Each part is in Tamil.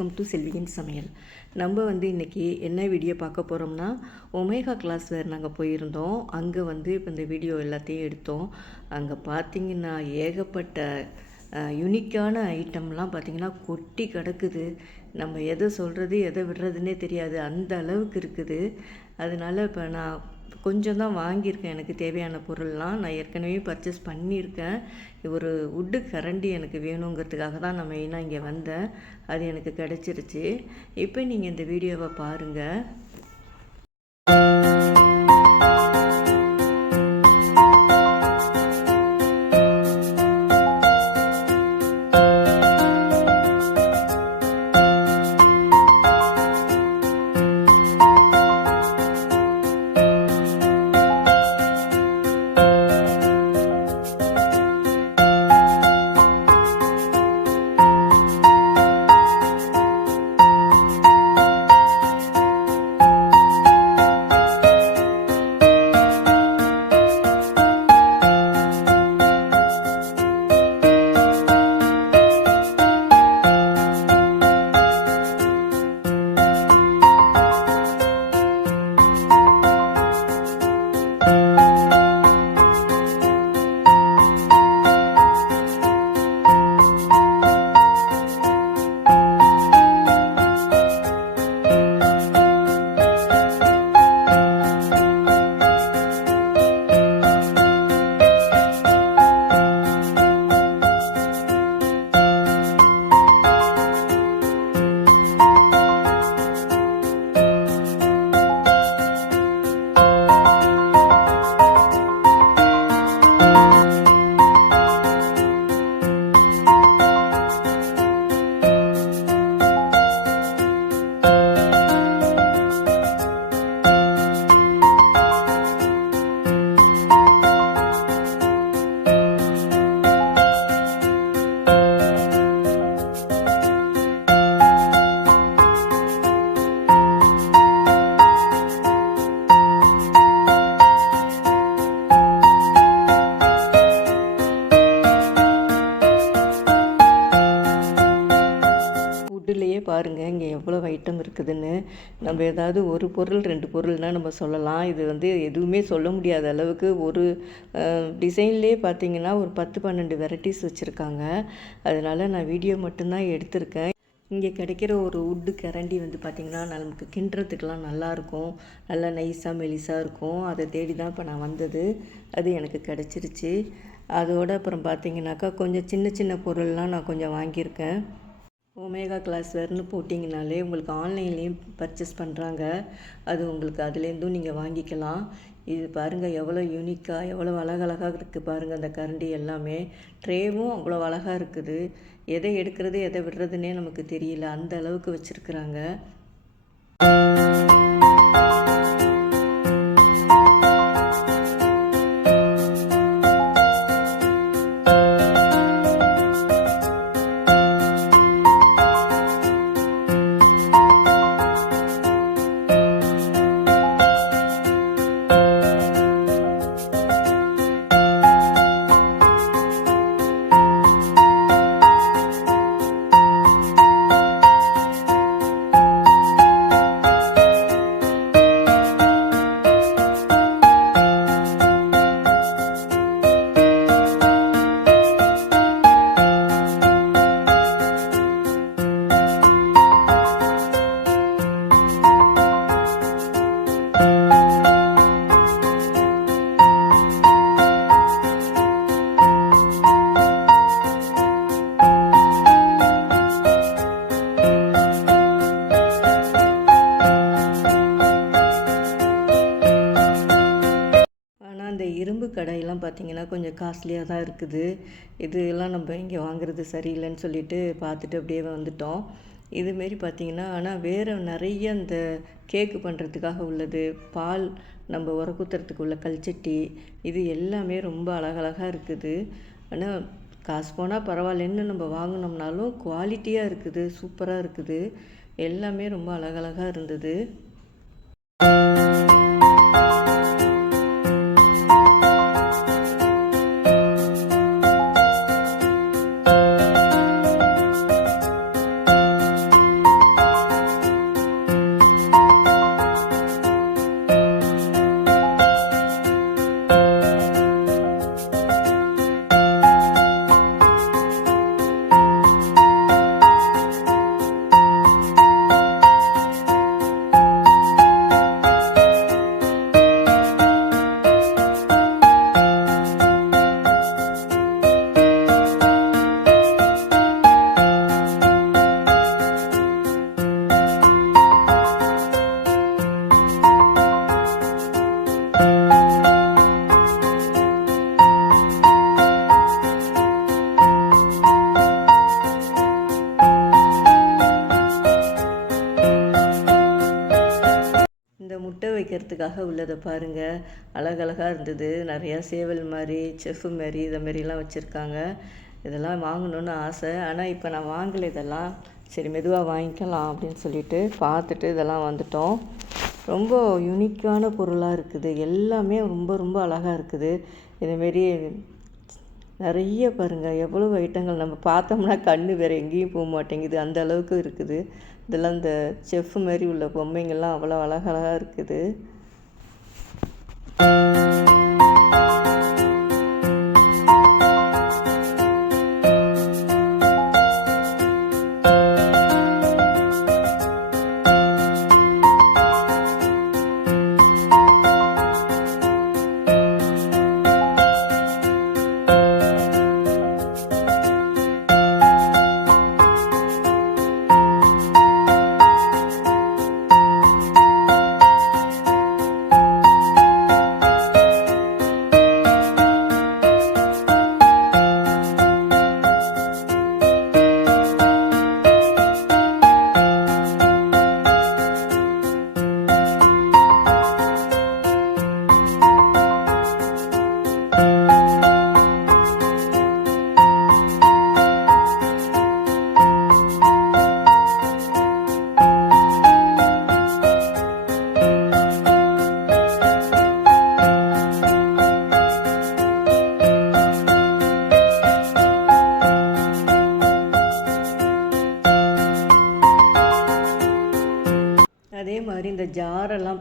வெல்கம் டு செல்வியின் சமையல். நம்ம வந்து இன்றைக்கி என்ன வீடியோ பார்க்க போகிறோம்னா ஒமேகா கிளாஸ் வேறு நாங்கள் போயிருந்தோம். அங்கே வந்து இப்போ இந்த வீடியோ எல்லாத்தையும் எடுத்தோம். அங்கே பார்த்தீங்கன்னா ஏகப்பட்ட யுனிக்கான ஐட்டம்லாம் பார்த்திங்கன்னா கொட்டி கிடக்குது. நம்ம எதை சொல்கிறது எதை விடுறதுன்னே தெரியாது. அந்த அளவுக்கு இருக்குது. அதனால இப்போ நான் கொஞ்சம் தான் வாங்கியிருக்கேன். எனக்கு தேவையான பொருள்லாம் நான் ஏற்கனவே பர்ச்சேஸ் பண்ணியிருக்கேன். ஒரு உட்டு கரண்டி எனக்கு வேணுங்கிறதுக்காக தான் நான் மெயினாக இங்கே வந்தேன். அது எனக்கு கிடச்சிருச்சு. இப்போ நீங்கள் இந்த வீடியோவை பாருங்கள் இருக்குதுன்னு நம்ம ஏதாவது ஒரு பொருள் ரெண்டு பொருள்னால் நம்ம சொல்லலாம். இது வந்து எதுவுமே சொல்ல முடியாத அளவுக்கு ஒரு டிசைன்லேயே பார்த்தீங்கன்னா ஒரு பத்து பன்னெண்டு வெரைட்டிஸ் வச்சுருக்காங்க. அதனால் நான் வீடியோ மட்டும்தான் எடுத்திருக்கேன். இங்கே கிடைக்கிற ஒரு உட்டு கரண்டி வந்து பார்த்திங்கன்னா நமக்கு கிண்டுறதுக்கெலாம் நல்லாயிருக்கும் நல்லா நைஸாக மெலிசாக இருக்கும். அதை தேடி தான் இப்போ நான் வந்தது. அது எனக்கு கிடச்சிருச்சு. அதோடு அப்புறம் பார்த்தீங்கன்னாக்கா கொஞ்சம் சின்ன சின்ன பொருள்லாம் நான் கொஞ்சம் வாங்கியிருக்கேன். ஒமேகா கிளாஸ் வேறுனு போட்டிங்கனாலே உங்களுக்கு ஆன்லைன்லேயும் பர்ச்சேஸ் பண்ணுறாங்க அது உங்களுக்கு அதுலேருந்தும் நீங்கள் வாங்கிக்கலாம். இது பாருங்கள் எவ்வளோ யூனிக்காக எவ்வளோ அழகழகாக இருக்குது பாருங்கள் அந்த கரண்டி எல்லாமே. ட்ரேவும் அவ்வளோ அழகாக இருக்குது. எதை எடுக்கிறது எதை விடுறதுனே நமக்கு தெரியல. அந்த அளவுக்கு வச்சுருக்குறாங்க. இரும்பு கடையெல்லாம் பார்த்தீங்கன்னா கொஞ்சம் காஸ்ட்லியாக தான் இருக்குது. இதெல்லாம் நம்ம இங்கே வாங்குறது சரியில்லைன்னு சொல்லிட்டு பார்த்துட்டு அப்படியே வந்துட்டோம். இதுமாரி பார்த்தீங்கன்னா ஆனால் வேறு நிறைய இந்த கேக்கு பண்ணுறதுக்காக உள்ளது. பால் நம்ம உரக்குத்துறதுக்கு உள்ள கல்ச்சட்டி இது எல்லாமே ரொம்ப அழகழகாக இருக்குது. ஆனால் காசு போனால் பரவாயில்லன்னு நம்ம வாங்கினோம்னாலும் குவாலிட்டியாக இருக்குது சூப்பராக இருக்குது. எல்லாமே ரொம்ப அழகழகாக இருந்தது. வைக்கிறதுக்காக உள்ளதை பாருங்கள் அழகழகாக இருந்தது. நிறையா சேவல் மாதிரி செஃப் மாதிரி இதை மாரிலாம் வச்சுருக்காங்க. இதெல்லாம் வாங்கணும்னு ஆசை. ஆனால் இப்போ நான் வாங்கலை இதெல்லாம். சரி மெதுவாக வாங்கிக்கலாம் அப்படின்னு சொல்லிட்டு பார்த்துட்டு இதெல்லாம் வந்துட்டோம். ரொம்ப யூனிக்கான பொருளாக இருக்குது. எல்லாமே ரொம்ப ரொம்ப அழகாக இருக்குது. இதுமாரி நிறைய பாருங்கள் எவ்வளோ ஐட்டங்கள். நம்ம பார்த்தோம்னா கண் வேறு எங்கேயும் போக மாட்டேங்குது. அந்த அளவுக்கு இருக்குது. இதெல்லாம் இந்த செஃப் மாதிரி உள்ள பொம்மைங்கள்லாம் அவ்வளோ அழகழகாக இருக்குது. அதே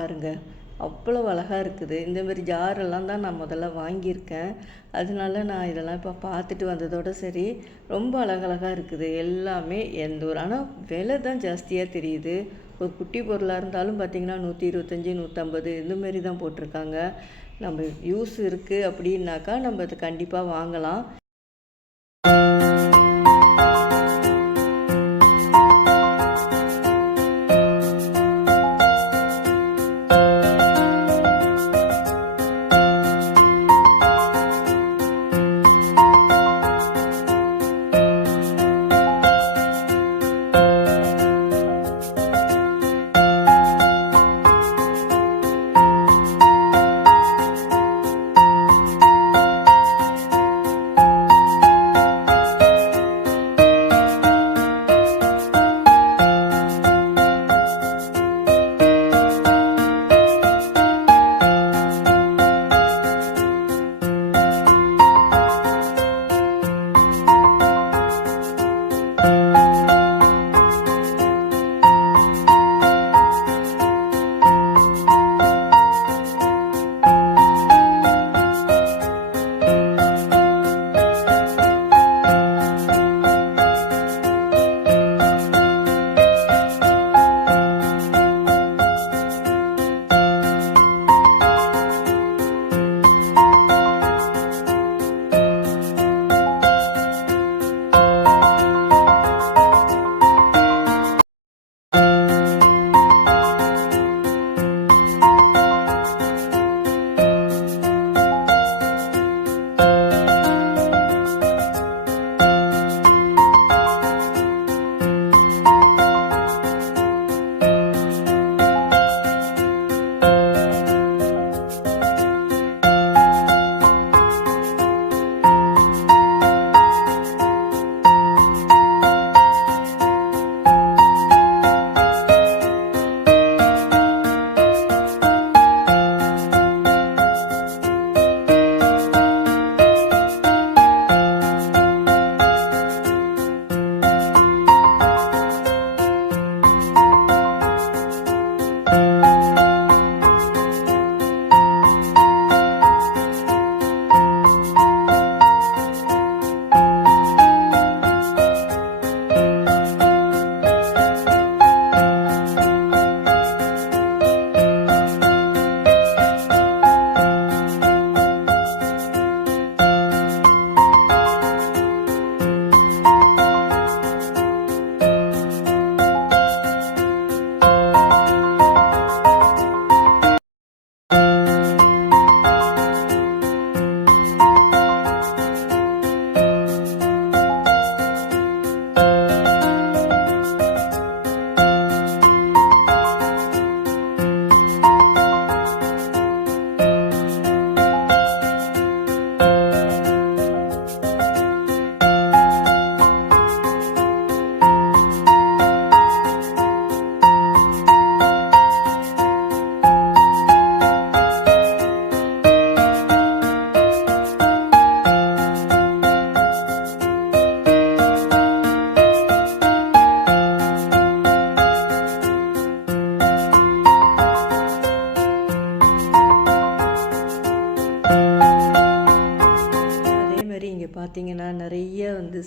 பாருங்கள் அவ்வளோ அழகாக இருக்குது. இந்த மாதிரி ஜாரெல்லாம் தான் நான் முதல்ல வாங்கியிருக்கேன். அதனால நான் இதெல்லாம் இப்போ பார்த்துட்டு வந்ததோட சரி ரொம்ப அழகழகாக இருக்குது. எல்லாமே எந்த ஒரு ஆனால் விலை தான் ஜாஸ்தியாக தெரியுது. ஒரு குட்டி பொருளாக இருந்தாலும் பார்த்திங்கன்னா நூற்றி இருபத்தஞ்சி நூற்றம்பது இந்தமாரி தான் போட்டிருக்காங்க. நம்ம யூஸ் இருக்குது அப்படின்னாக்கா நம்ம அதை கண்டிப்பாக வாங்கலாம்.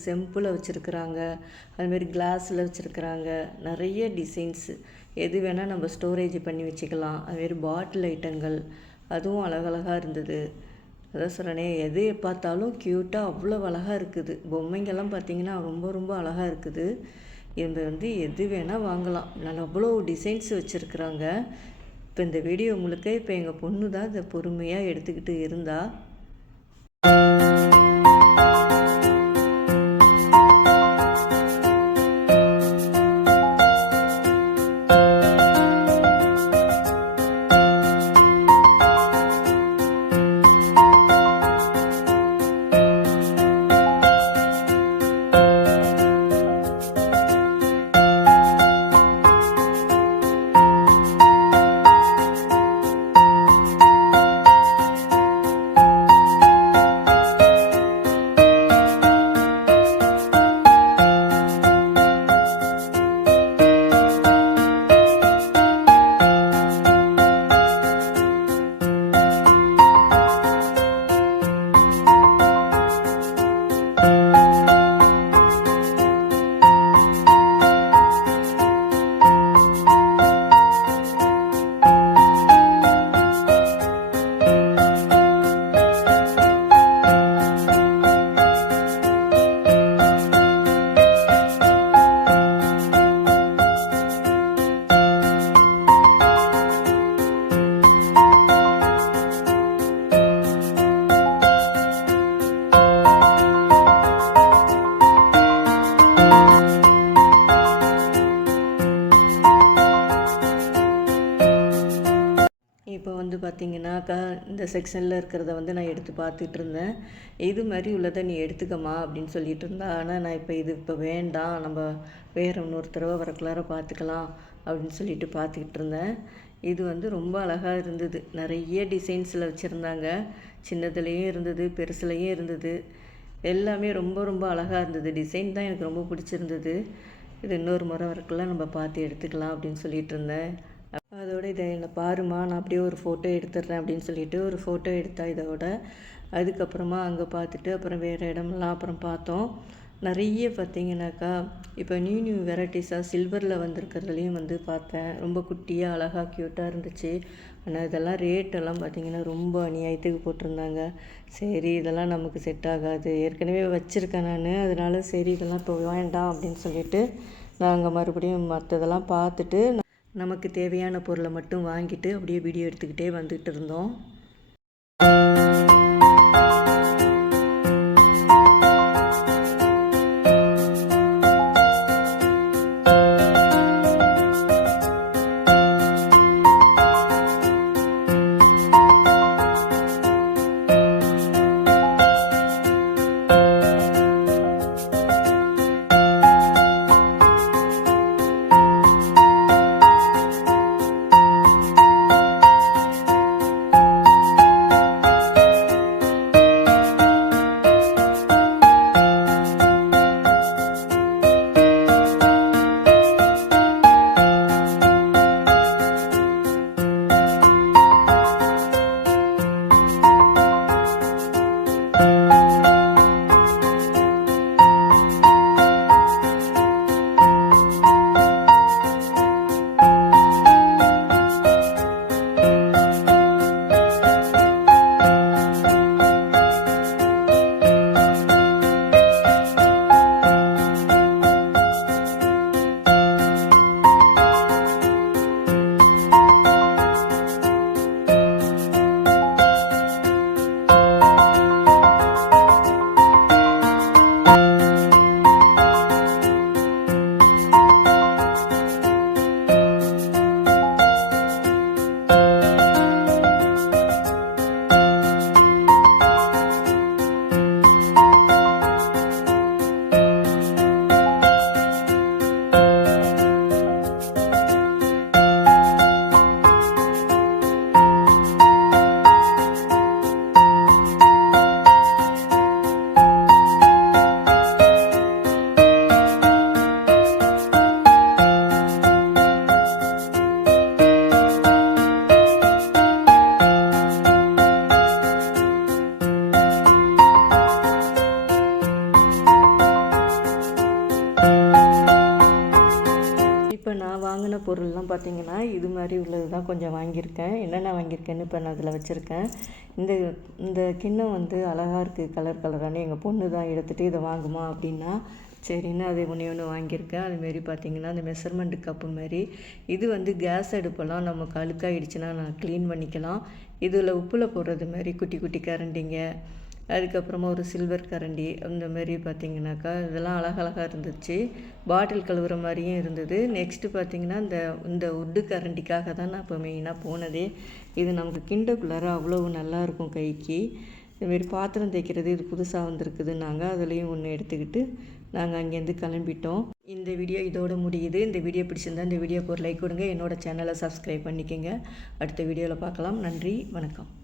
செம்பில் வச்சுருக்குறாங்க அதுமாரி கிளாஸில் வச்சுருக்குறாங்க நிறைய டிசைன்ஸு. எது வேணால் நம்ம ஸ்டோரேஜ் பண்ணி வச்சுக்கலாம். அதுமாரி பாட்டில் ஐட்டங்கள் அதுவும் அழகழகாக இருந்தது. அதான் சொல்கிறேனே எது பார்த்தாலும் க்யூட்டாக அவ்வளோ அழகாக இருக்குது. பொம்மைங்கெல்லாம் பார்த்திங்கன்னா ரொம்ப ரொம்ப அழகாக இருக்குது. இந்த வந்து எது வேணால் வாங்கலாம். நான் அவ்வளோ டிசைன்ஸ் வச்சுருக்குறாங்க. இப்போ இந்த வீடியோ முழுக்க இப்போ எங்கள் பொண்ணு தான் இதை பொறுமையாக எடுத்துக்கிட்டு இருந்தா. பார்த்தீங்கன்னாக்கா இந்த செக்ஷனில் இருக்கிறத வந்து நான் எடுத்து பார்த்துட்டு இருந்தேன் இது மாதிரி உள்ளதை நீ எடுத்துக்கம்மா அப்படின்னு சொல்லிட்டு இருந்தா. ஆனால் நான் இப்போ இது இப்போ வேண்டாம். நம்ம வேறு இன்னொரு தடவை வரக்குள்ளார பார்த்துக்கலாம் அப்படின்னு சொல்லிட்டு பார்த்துக்கிட்டு இருந்தேன் இது வந்து ரொம்ப அழகாக இருந்தது. நிறைய டிசைன்ஸில் வச்சுருந்தாங்க. சின்னதுலேயும் இருந்தது பெருசுலேயும் இருந்தது. எல்லாமே ரொம்ப ரொம்ப அழகாக இருந்தது. டிசைன் தான் எனக்கு ரொம்ப பிடிச்சிருந்தது. இது இன்னொரு முறை வரக்குள்ள நம்ம பார்த்து எடுத்துக்கலாம் அப்படின்னு சொல்லிட்டு இருந்தேன் அதோட இதை என்னை பாருமா நான் அப்படியே ஒரு ஃபோட்டோ எடுத்துடுறேன் அப்படின்னு சொல்லிட்டு ஒரு ஃபோட்டோ எடுத்தா இதோட. அதுக்கப்புறமா அங்கே பார்த்துட்டு அப்புறம் வேறு இடமெல்லாம் அப்புறம் பார்த்தோம். நிறைய பார்த்தீங்கன்னாக்கா இப்போ நியூ நியூ வெரைட்டிஸாக சில்வரில் வந்திருக்கிறதுலையும் வந்து பார்த்தேன். ரொம்ப குட்டியாக அழகாக க்யூட்டாக இருந்துச்சு. ஆனால் இதெல்லாம் ரேட்டெல்லாம் பார்த்தீங்கன்னா ரொம்ப அநியாயத்துக்கு போட்டிருந்தாங்க. சரி இதெல்லாம் நமக்கு செட் ஆகாது. ஏற்கனவே வச்சுருக்கேன் நான். அதனால சரி இதெல்லாம் இப்போ வேண்டாம் அப்படின்னு சொல்லிட்டு நாங்கள் மறுபடியும் மற்றதெல்லாம் பார்த்துட்டு நமக்கு தேவையான பொருளை மட்டும் வாங்கிட்டு அப்படியே வீடியோ எடுத்துக்கிட்டே வந்துகிட்டு இருந்தோம். வச்சுருக்கேன். இந்த இந்த கிண்ணம் வந்து அழகாக இருக்குது கலர் கலரானு எங்கள் பொண்ணு தான் எடுத்துகிட்டு இதை வாங்குமா அப்படின்னா சரின்னு அது ஒன்று ஒன்று வாங்கியிருக்கேன். அதுமாரி பார்த்தீங்கன்னா அந்த மெஷர்மெண்ட் கப்பு மாதிரி இது வந்து கேஸ் அடுப்பெல்லாம் நமக்கு அழுக்காயிடுச்சுன்னா நான் க்ளீன் பண்ணிக்கலாம். இதில் உப்பில் போடுறது மாதிரி குட்டி குட்டி கரண்டிங்க. அதுக்கப்புறமா ஒரு சில்வர் கரண்டி அந்த மாதிரி பார்த்திங்கனாக்கா இதெல்லாம் அழகழகாக இருந்துச்சு. பாட்டில் கழுவுற மாதிரியும் இருந்தது. நெக்ஸ்ட்டு பார்த்திங்கன்னா இந்த இந்த உட்டு கரண்டிக்காக தான் நான் இப்போ மெயினாக போனதே. இது நமக்கு கிண்டக்குள்ளார அவ்வளோ நல்லாயிருக்கும் கைக்கு. இதுமாரி பாத்திரம் தேய்க்கிறது இது புதுசாக வந்திருக்குதுன்னாங்க. அதுலேயும் ஒன்று எடுத்துக்கிட்டு நாங்கள் அங்கேருந்து கிளம்பிட்டோம். இந்த வீடியோ இதோட முடியுது. இந்த வீடியோ பிடிச்சிருந்தா இந்த வீடியோக்கு ஒரு லைக் கொடுங்க. என்னோடய சேனலை சப்ஸ்கிரைப் பண்ணிக்கோங்க. அடுத்த வீடியோவில் பார்க்கலாம். நன்றி. வணக்கம்.